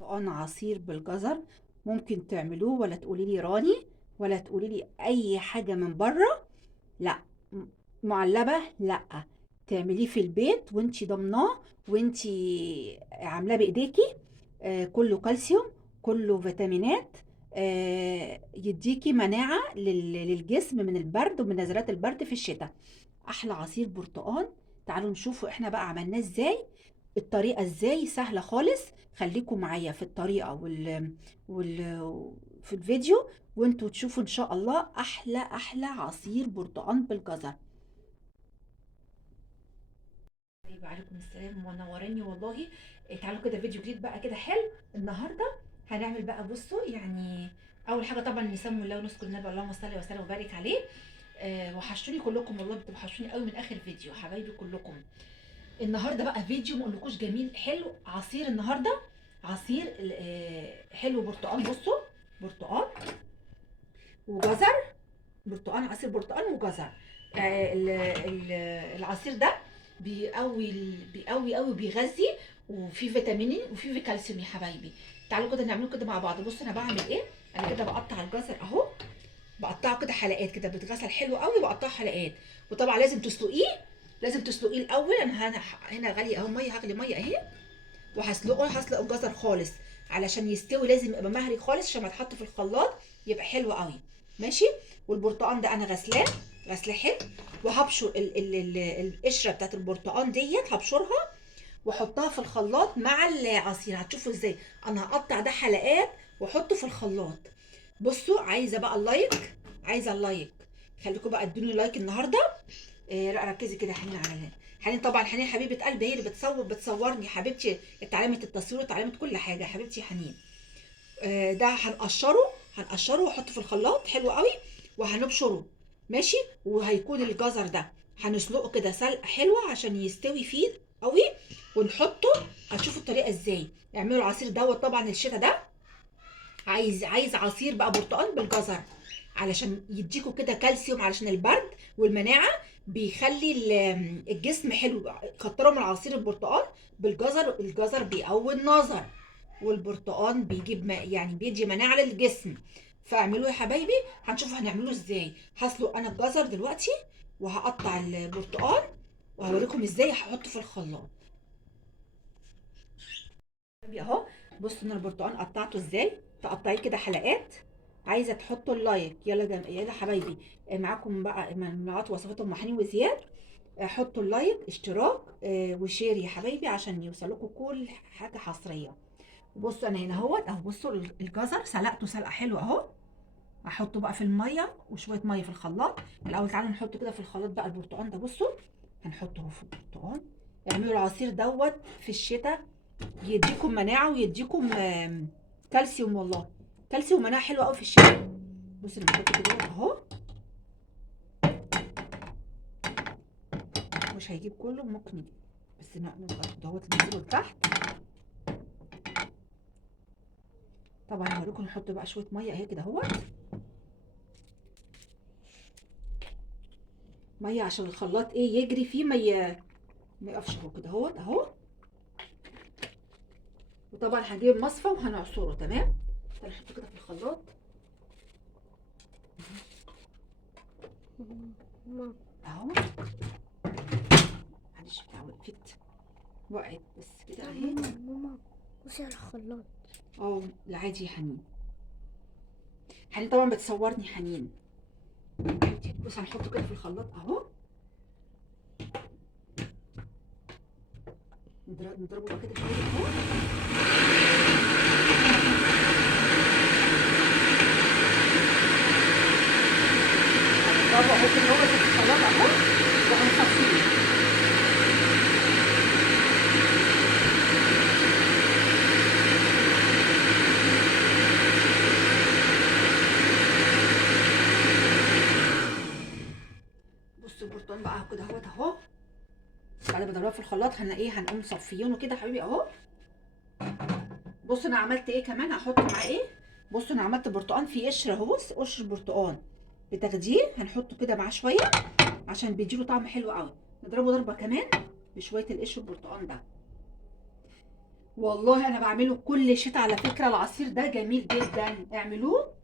برتقان عصير بالجزر. ممكن تعملوه ولا تقولي لي راني ولا تقولي لي اي حاجه من بره. لا. م- معلبه لا. تعمليه في البيت وانتي ضمناه وانتي عاملاه بايديكي. كله كالسيوم، كله فيتامينات. يديكي مناعه للجسم من البرد ومن نزلات البرد في الشتاء. احلى عصير برتقان. تعالوا نشوفوا احنا بقى عملناه ازاي. الطريقة ازاي سهلة خالص. خليكم معايا في الطريقة في الفيديو، وانتوا تشوفوا ان شاء الله احلى عصير برتقان بالجزر. طيب، عليكم السلام ومنوراني والله. تعالوا كده فيديو جديد بقى كده حلو النهارده. هنعمل بقى بصوا يعني. اول حاجه طبعا نسمي الله ونذكر النبي، اللهم صل وسلم وبارك عليه. وحشتوني كلكم والله، بتوحشوني قوي من اخر فيديو حبايبي كلكم. النهارده بقى فيديو ما اقولكوش جميل حلو عصير النهارده. عصير حلو برتقال بصوا. برتقال وجزر. برتقال، عصير برتقال وجزر. العصير ده بيقوي قوي وبيغذي، وفيه فيتامين وفيه كالسيوم يا حبايبي. تعالوا كده نعمله كده مع بعض. بصوا انا بعمل ايه. انا كده بقطع الجزر اهو. بقطعه كده حلقات كده، بيتغسل حلو قوي، بقطعه حلقات. وطبعا لازم تسلقيه. لازم تسلقيه الاول. انا هنا غاليه اهو ميه، هغلي ميه اهي. هسلق الجزر خالص علشان يستوي. لازم يبقى مهري خالص عشان ما يتحط في الخلاط يبقى حلو قوي. ماشي. والبرتقان ده انا غسلاه حلو. وهبشر القشره بتاعت البرتقان ديت هبشرها واحطها في الخلاط مع العصير. هتشوفوا ازاي. انا هقطع ده حلقات واحطه في الخلاط. بصوا، عايزه بقى اللايك. عايزه اللايك. خليكم بقى ادوني لايك النهارده. لا، ركزي كده يا حنين على حنين. طبعا حنين حبيبه قلبي، هي اللي بتصورني حبيبتي. اتعلمت التصوير واتعلمت كل حاجه حبيبتي حنين. ده هنقشره واحطه في الخلاط حلو قوي. وهنبشره. ماشي. وهيكون الجزر ده هنسلقه كده سلقه حلوه عشان يستوي فيه قوي. ونحطه. هتشوفوا الطريقه ازاي. اعملوا العصير دوت طبعا الشتا ده. عايز عصير بقى برتقال بالجزر علشان يديكوا كده كالسيوم علشان البرد والمناعه. بيخلي الجسم حلو. كتروا من عصير البرتقال بالجزر. الجزر بيقوي النظر. والبرتقال بيجيب يعني بيدي مناعه للجسم. فاعملوه يا حبايبي. هنشوف هنعمله ازاي. هسلق انا الجزر دلوقتي. وهقطع البرتقال. وهوريكم ازاي هحطه في الخلاط. اهو. بصوا ان البرتقال قطعته ازاي. تقطعيه كده حلقات. عايزه تحطوا اللايك. يلا يلا حبايبي. معاكم بقى ممنوعات وصفات ام حنين وزياد. حطوا اللايك، اشتراك، وشير يا حبايبي عشان يوصلكوا كل حاجه حصريه. بصوا انا هنا اهو بصوا الجزر سلقته سلقه حلوه اهو. هحطه بقى في الميه وشويه ميه في الخلاط. الاول تعالوا نحط كده في الخلاط بقى البرتقال ده بصوا. هنحطه اهو في البرتقال. اعملوا العصير دوت في الشتاء. يديكم مناعه ويديكم كالسيوم والله. كالسيوم ومناعه حلوه قوي في الشتاء. بصوا انا بحط كده اهو. مش هيجيب كله، ممكن يجيب. بس نضغط دوت ننزله لتحت. طبعا هوريكم نحط بقى شويه ميه اهي كده اهوت. ميه عشان الخلاط ايه يجري فيه ما يقفش اهو كده اهوت اهو. وطبعا هنجيب مصفى وهنعصره تمام. هنحطه كده في الخلاط اهو. معلش بتاع وقعت بس كده اهي. ماما بصي على الخلاط. اه العادي يا حنين. حنين طبعا بتصورني حنين. بص هنحطه كده في الخلاط اهو. نضربه بقى كده شويه اهو. نضربه اهو كده هو في الخلاط اهو. وهنصفيه. بصوا البرتقال بقى كده اهوت اهو. بعد ما ضربناه في الخلاط هنقوم مصفيينه كده حبيبي اهو. بصوا انا عملت ايه كمان هحط معاه ايه. بصوا انا عملت برتقال فيه قشر اهو. بص قشر البرتقال بتاخديه هنحطه كده معاه شويه عشان بيديله طعم حلو قوي. نضربه ضربه كمان بشويه القشر البرتقال ده. والله انا بعمله كل شتاء على فكره، العصير ده جميل جدا، اعملوه.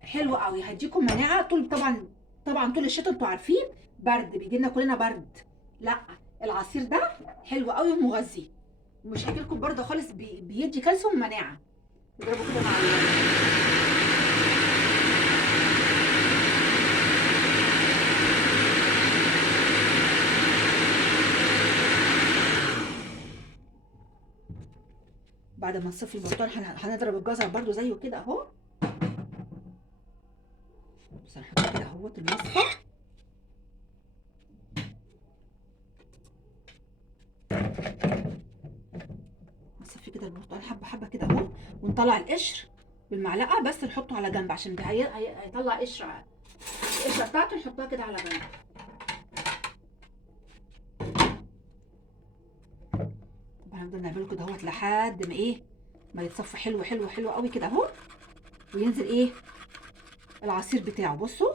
حلو قوي، هيديكم مناعه طول طبعا. طبعا طول الشتاء انتوا عارفين برد بيجي لنا كلنا برد. لا، العصير ده حلو قوي ومغذي، ومش هيجيلكم برد خالص، بيدي كالسيوم ومناعه. اضربوا كده مع بعد ما نصفي البرتقال هنضرب الجزر برده زيه كده اهو. بس هنحط كده اهوت المصفى. نصفي كده البرتقال حبه حبه كده اهو، ونطلع القشر بالمعلقه بس، نحطه على جنب عشان هيطلع قشره. القشره بتاعته نحطها كده على جنب. طبعا هنفضل نعمله كده اهوت لحد ما ايه، ما يتصفى حلو حلو حلو قوي كده اهو، وينزل ايه العصير بتاعه. بصوا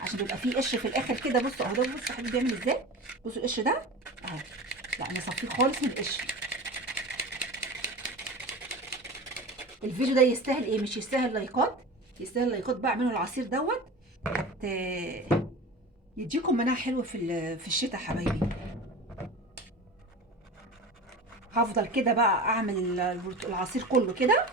عشان بيبقى فيه قشر في الاخر كده. بصوا اهو، ده بصوا حبيبي بيعمل ازاي. بصوا القشر ده اهو، لا نصفيه خالص من القشر. الفيديو ده يستاهل ايه؟ مش يستاهل لايكات، يستاهل لايكات بقى. اعملوا العصير دوت يديكم مناعه حلوه في الشتاء حبايبي. هفضل كده بقى اعمل العصير كله كده،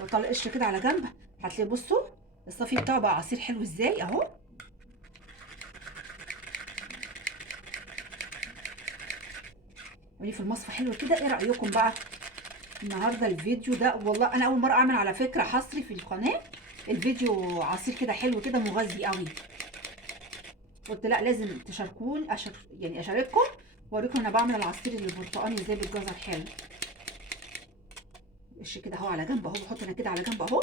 واطلع القشر كده على جنب. هتلاقي بصوا الصفي بتاعه بقى عصير حلو ازاي اهو. وليه في المصفى حلو كده. ايه رايكم بقى النهارده الفيديو ده؟ والله انا اول مره اعمل على فكره حصري في القناه الفيديو عصير كده حلو كده مغذي قوي. قلت لا لازم تشاركوني، يعني اشارككم واوريكم انا بعمل العصير البرتقالي ازاي بالجزر حلو. قش كده اهو على جنب اهو، بحط انا كده على جنب اهو.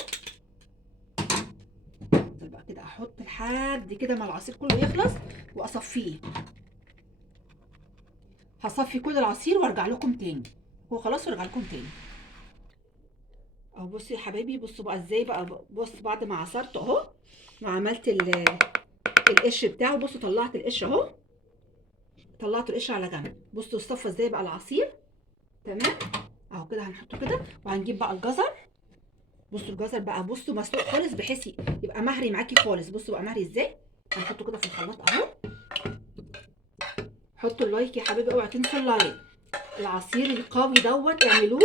افضل بقى كده احط لحد كده ما العصير كله يخلص واصفيه. هصفي كل العصير وارجع لكم تاني. هو خلاص وارجع لكم تاني اهو. بصوا يا حبايبي، بصوا بقى ازاي بقى. بص بعد ما عصرت اهو وعملت القش بتاعه، بصوا طلعت القش اهو، طلعت القش على جنب. بصوا الصفى ازاي بقى العصير تمام اهو كده. هنحطه كده وهنجيب بقى الجزر. بصوا الجزر بقى بصوا مسلوق خالص بحيث يبقى مهري معاكي خالص. بصوا بقى مهري ازاي. هنحطه كده في الخلاط اهو. حطوا اللايك يا حبايبي، اوعوا تنسوا اللايك. العصير القوي دوت اعملوه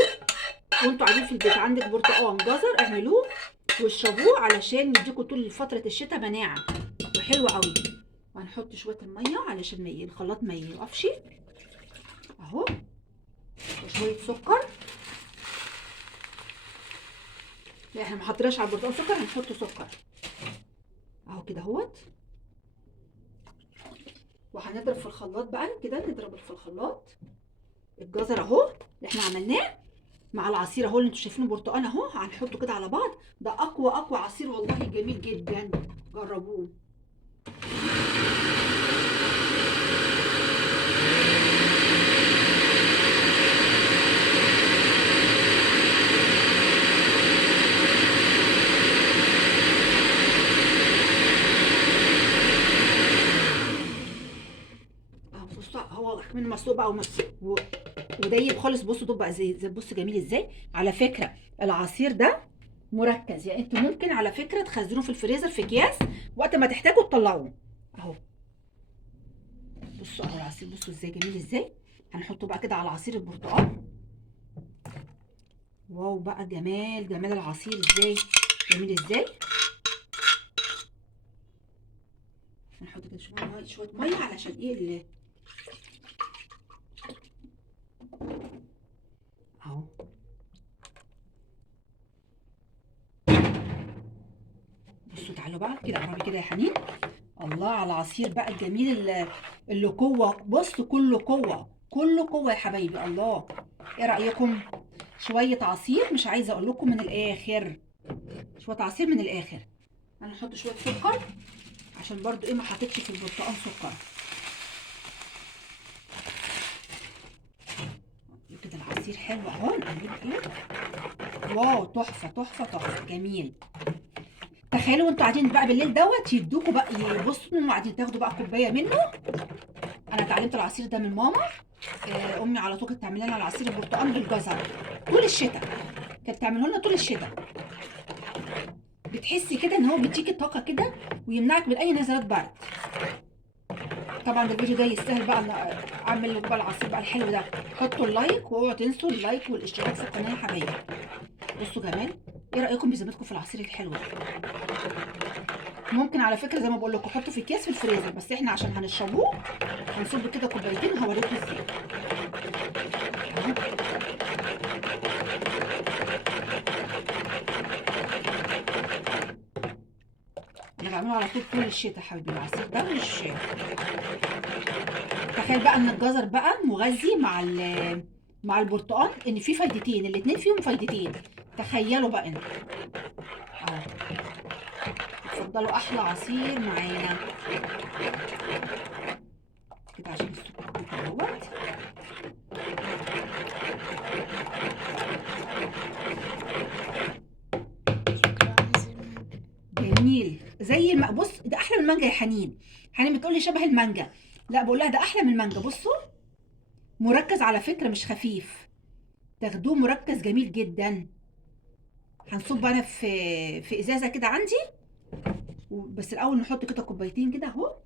وانتوا قاعدين في البيت، عندك برتقال جزر اعملوه واشربوه علشان يديكوا طول فتره الشتاء مناعه وحلو قوي. وهنحط شويه الميه علشان الخلاط ما يقفش اهو، وشويه سكر. لا احنا ما حطيناش على البرتقال سكر، هنحط سكر اهو كده اهوت. وهنضرب في الخلاط بقى كده، نضرب في الخلاط الجزر اهو اللي احنا عملناه مع العصير اهو اللي انتوا شايفينه برتقال اهو. هنحطه كده على بعض. ده اقوى عصير والله، جميل جدا، جربوه. بصوا هو كمان مسلوق بقى ودايب خالص. بصوا ده بقى زي بص جميل ازاي. على فكره العصير ده مركز، يعني انتوا ممكن على فكره تخزنوه في الفريزر في اكياس، وقت ما تحتاجوا تطلعوه اهو. بصوا اهو العصير، بصوا ازاي جميل ازاي. هنحطه بقى كده على عصير البرتقال. واو بقى جمال العصير ازاي، جميل ازاي. هنحط كده شويه ميه علشان ايه اهو. بصوا تعالوا بقى كده، قربي كده يا حنين. الله على العصير بقى الجميل اللي قوه. بصوا كله قوه، كله قوه يا حبايبي. الله، ايه رايكم؟ شويه عصير، مش عايزه اقول لكم من الاخر، شويه عصير من الاخر. هنحط شويه سكر عشان برضو ايه ما حطيتش في البرتقال سكر. كده العصير حلو اهو. نقلبه كده. واو تحفه جميل. تخيلوا وانتوا قاعدين بقى بالليل دوت يدوكوا بقى، يبصوا انتوا قاعدين تاخدوا بقى كوبايه منه اتعلمت العصير ده من ماما. امي على طول كانت تعمل لنا العصير البرتقال بالجزر طول الشتاء، كانت تعمله لنا طول الشتاء. بتحسي كده ان هو بيديكي طاقه كده ويمنعك من اي نزلات برد. طبعا الفيديو ده يستاهل بقى ان اعمل لكم بقى العصير بقى الحلو ده. حطوا اللايك واوعوا تنسوا اللايك والاشتراك في القناه يا حبايبي. بصوا جمال، ايه رايكم بذمتكم في العصير الحلو ده؟ ممكن على فكره زي ما بقول لكم حطوا في اكياس في الفريزر، بس احنا عشان هنشربوه هنصب كده كوبايتين وهوريكم ازاي. انا بعمله على طول الشتاء حبيبي. العصير ده مش تخيل بقى ان الجزر بقى مغذي مع البرتقال، ان في فايدتين، الاتنين فيهم فايدتين. تخيلوا بقى انتوا اهو. اتفضلوا احلى عصير معانا كده عشان السكر اهوت. جميل زي بص ده احلى من المانجا يا حنين. حنين بتقولي شبه المانجا، لا بقول لها ده احلى من المانجا. بصوا مركز على فكره مش خفيف، تاخدوه مركز جميل جدا. هنصب انا في ازازه كده عندي، بس الاول نحط كده كوبايتين كده اهو.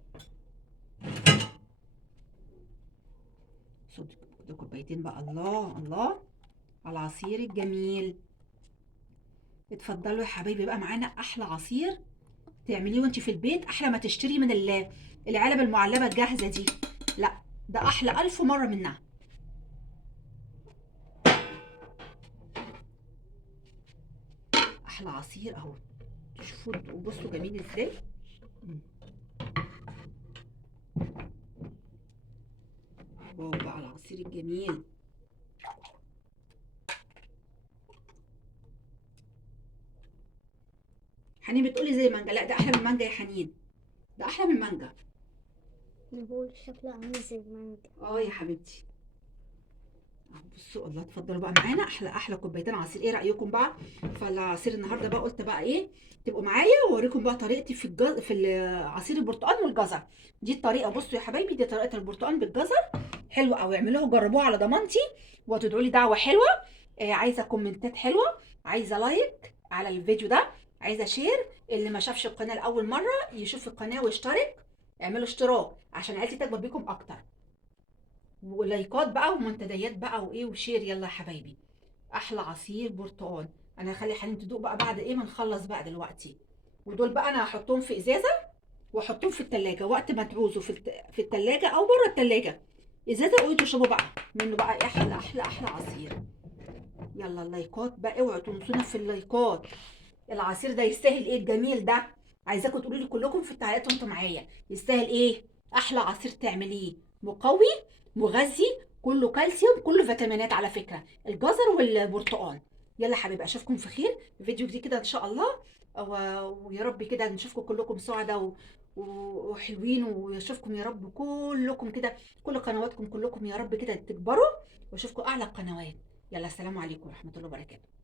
صب كده كوبايتين بقى. الله الله على العصير الجميل. اتفضلوا يا حبايبي بقى معانا احلى عصير تعمليه وانت في البيت، احلى ما تشتري من العلب المعلبه الجاهزه دي. لا ده احلى 1000 مره منها. احلى عصير اهو. شوفوا وبصوا جميل ازاي. واو بقى على العصير الجميل. حنين بتقولي زي مانجا، لا ده احلى من المانجا يا حنين، ده احلى من المانجا. نقول شكله عامل زي المانجا. يا حبيبتي. بصوا الله. اتفضلوا بقى معانا احلى كوبايتين عصير. ايه رايكم بقى فالعصير النهارده بقى؟ قلت بقى ايه تبقوا معايا واوريكم بقى طريقتي في عصير البرتقال والجزر. دي الطريقه. بصوا يا حبايبي دي طريقه البرتقال بالجزر، حلوه قوي. اعملوها جربوها على ضمانتي وتدعوا لي دعوه حلوه. عايزه كومنتات حلوه، عايزه لايك على الفيديو ده، عايزه شير. اللي ما شافش القناه لاول مره يشوف القناه ويشترك. اعملوا اشتراك عشان عيلتي تكبر بيكم اكتر، ولايكات بقى ومنتديات بقى وايه وشير. يلا يا حبايبي احلى عصير برتقال. انا هخلي حنين تدوق بقى بعد ايه ما نخلص بقى دلوقتي. ودول بقى انا هحطهم في ازازه واحطهم في التلاجة وقت ما تعوزوا في التلاجة او بره التلاجة. ازازه وقولوا تشربوا بقى منه بقى احلى عصير. يلا اللايكات بقى، اوعوا تنسونا في اللايكات. العصير ده يستاهل ايه الجميل ده؟ عايزاكم تقولوا لي كلكم في التعليقات وانتم معايا يستاهل ايه. احلى عصير تعمليه، مقوي مغذي، كله كالسيوم، كله فيتامينات على فكره الجزر والبرتقال. يلا حبيبي اشوفكم في خير في فيديو جديد كده ان شاء الله. ويا رب كده نشوفكم كلكم سعداء وحلوين، واشوفكم يا رب كلكم كده، كل قنواتكم كلكم يا رب كده تكبروا واشوفكم اعلى القنوات. يلا السلام عليكم ورحمه الله وبركاته.